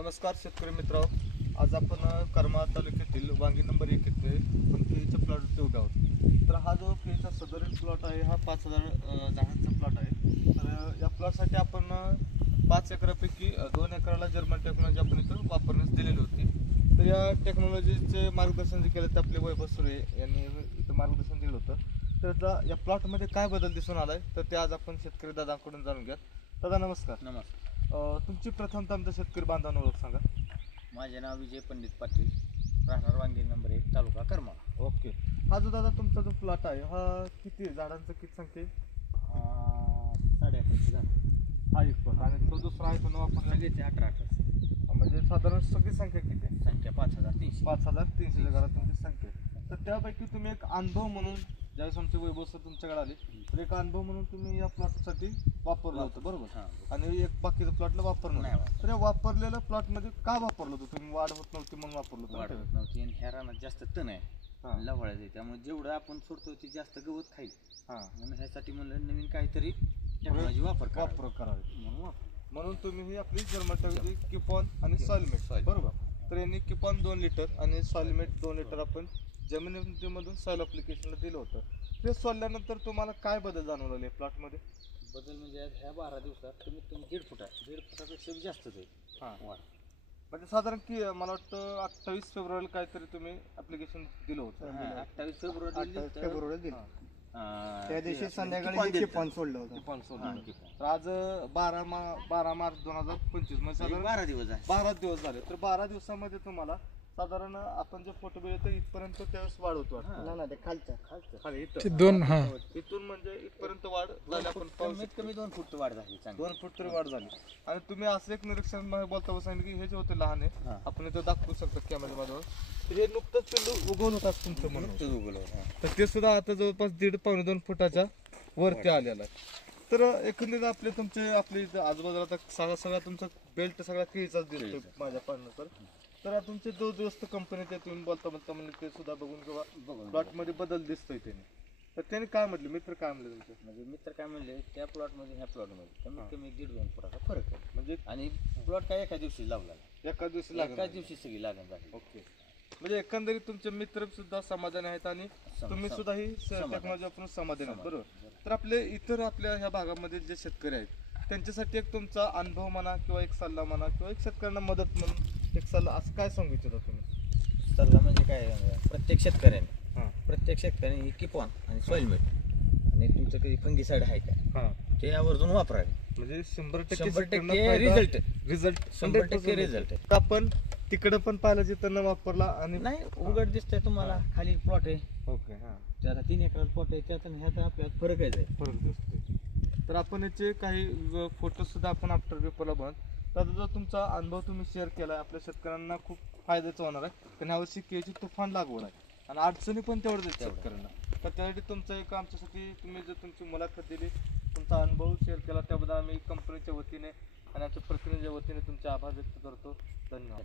नमस्कार शेतकरी मित्र, आज आपण करमाळा तालुक्यातील वांगी नंबर 1 येथे आपण केळीच्या प्लॉटवरती उभे आहोत. तर हा जो केळीचा सदरील प्लॉट आहे हा 5000 झाडांचा प्लॉट आहे. तर या प्लॉटसाठी आपण 5 एकरापैकी 2 एकराला जर्मन टेक्नॉलॉजी आपण इथं वापरण्यास दिलेली होती. तर या टेक्नॉलॉजीचे मार्गदर्शन जे केलं ते आपले वैभव सुरे यांनी इथं मार्गदर्शन दिलं होतं. तर या प्लॉटमध्ये काय बदल दिसून आलाय तर ते आज आपण शेतकरी दादांकडून जाणून घ्या. दादा नमस्कार. नमस्कार. तुमची प्रथमतः आमच्या शेतकरी बांधवांना ओळख सांगा. माझे नाव विजय पंडित पाटील, राहणार वांगी नंबर 1, तालुका करमाळा. ओके. हा जो दादा तुमचा जो प्लॉट आहे हा किती झाडांचं किती संख्या आहे? 11.5 झाड. हा एक प्लॉट आणि तो दुसरा आहे तो न वापरला सगळेचे 18 म्हणजे साधारण सगळी संख्या किती आहे? संख्या 5300. 5300 घरात तुमची संख्या आहे. तर त्यापैकी तुम्ही एक अनुभव म्हणून ज्यावेळेस आमचे वैभव सर तुमच्याकडे आले तर एक अनुभव म्हणून तुम्ही या प्लॉटसाठी वापरलं होतं बरोबर. हां. आणि एक बाकीच्या प्लॉटला वापरलं नाही नाही. वापरलं. तर या वापरलेल्या प्लॉटमध्ये का वापरलं होतं तुम्ही? वाढ होत नव्हती म्हणून वापरलं वाढ होतं? होत नव्हती आणि ह्या रानात जास्त तण हां. आहे, लवळायचं आहे, त्यामुळे जेवढं आपण सोडतो ते जास्त गवत खाईल. हां म्हणून ह्यासाठी म्हणलं नवीन काहीतरी टेक्नॉलॉजी वापर वापर करावे म्हणून म्हणून तुम्ही ही आपली जर्मन किपॉन आणि सॉइलमेट बरोबर. तर यांनी किपॉन 2 लिटर आणि सॉइलमेट 2 लिटर आपण जमिनीमधून सॉइल ॲप्लिकेशनला दिलं होतं. ते सोडल्यानंतर तुम्हाला काय बदल जाणवू लागले प्लॉटमध्ये? बदल म्हणजे आज ह्या 12 दिवसात कमीत कमी 1.5 फूट आहे, 1.5 फुटापेक्षा जास्तच आहे. हां वाढ म्हणजे साधारण की मला वाटतं 28 फेब्रुवारीला काहीतरी तुम्ही ॲप्लिकेशन दिलं होतं. 28 फेब्रुवारी 28 फेब्रुवारीला दिलं. हां. त्या दिवशी ते संध्याकाळी किपॉन हे दिलं. किपॉन सोडलं होतं. किपॉन सोडलं. हां, किपॉन. तर आज 12 मार्च 2025 म्हणजे साधारण 12 दिवस आहे. 12 दिवस झाले. तर 12 दिवसामध्ये तुम्हाला साधारण आपण जे फोटो बघितलं तर इथपर्यंत त्यावेळेस वाढ होतो वाटतं. ना ते खालच्या खाली ते इथं दोन इथून म्हणजे इथपर्यंत वाढ झाली आपण पाहू कमीत शकतो. कमी 2 फूट वाढ झाली चांगली. 2 फूट तरी वाढ झाली. आणि तुम्ही असं एक निरीक्षण बोलता सांगितलं की हे जे होते लहान आहे हां. आपण इथं दाखवू शकतो कॅमेऱ्यामध्ये. तर हे नुकतंच पिल्लू उगवून होतात तुमचं म्हणून. नुकतंच उगवलं होतं. तर ते सुद्धा आता जवळपास 1.5-2 फुटाच्या वरती आलेला आहे. तर एकंदरीत आपले इथं आजूबाजूला आता सगळा तुमचा बेल्ट सगळा केळीचाच दिसतोय माझ्या पाहण्यानुसार. तर तुमचे जो दोस्त कंपनी ते तुम्ही बोलता म्हणजे ते सुद्धा बघून किंवा प्लॉट मध्ये बदल दिसतोय त्याने. तर त्याने काय म्हटलं, मित्र काय म्हणले तुमचे? म्हणजे मित्र काय म्हणले, त्या प्लॉट मध्ये ह्या प्लॉट मध्ये कमीत कमी 1.5-2 फुटाचा फरक आहे. म्हणजे आणि प्लॉट काय एका दिवशी लावला, एका दिवशी एका लागला. दिवशी सगळी लागण झाली. ओके. म्हणजे एकंदरीत तुमचे मित्र सुद्धा समाधानी आहेत आणि तुम्ही सुद्धा ही टेक्नॉलॉजी वापरून समाधानी आहेत बरोबर. तर आपल्या ह्या भागामध्ये जे शेतकरी आहेत त्यांच्यासाठी एक तुमचा अनुभव म्हणा किंवा एक सल्ला म्हणा किंवा एक शेतकऱ्यांना मदत म्हणून एक सल्ला असं काय सांगू इच्छिता तुम्ही? सल्ला म्हणजे काय, प्रत्येक शेतकऱ्याने हां ही किपॉन आणि सॉइलमेट आणि तुमचं काही फंगीसाईड आहे का हां ते आवर्जून वापरावे. म्हणजे 100% 100% रिझल्ट, रिझल्ट 100% रिझल्ट आहे. आपण तिकडे पण पाहिलं जिथं न वापरला आणि नाही उघड दिसतंय तुम्हाला, खाली प्लॉट आहे, ओके. हां त्याला 3 एकरात प्लॉट आहे, त्यात आणि ह्यात आपल्याला फरक आहे. फरक दिसतोय. तर आपण याचे काही फोटो सुद्धा आपण आफ्टर पेपरला बनवत. तर जो तुमचा अनुभव तुम्ही शेअर केला आपल्या शेतकऱ्यांना खूप फायद्याचा होणार आहे. कारण यावर्षी केळीची तुफान लागवड आहे आणि अडचणी पण तेवढ्याच आहेत शेतकऱ्यांना. तर त्यासाठी तुमचं एक आमच्यासाठी तुम्ही जर तुमची मुलाखत दिली, तुमचा अनुभव शेअर केला त्याबद्दल आम्ही कंपनीच्या वतीने आणि आमच्या प्रतिनिधीच्या वतीने तुमचे आभार व्यक्त करतो. धन्यवाद.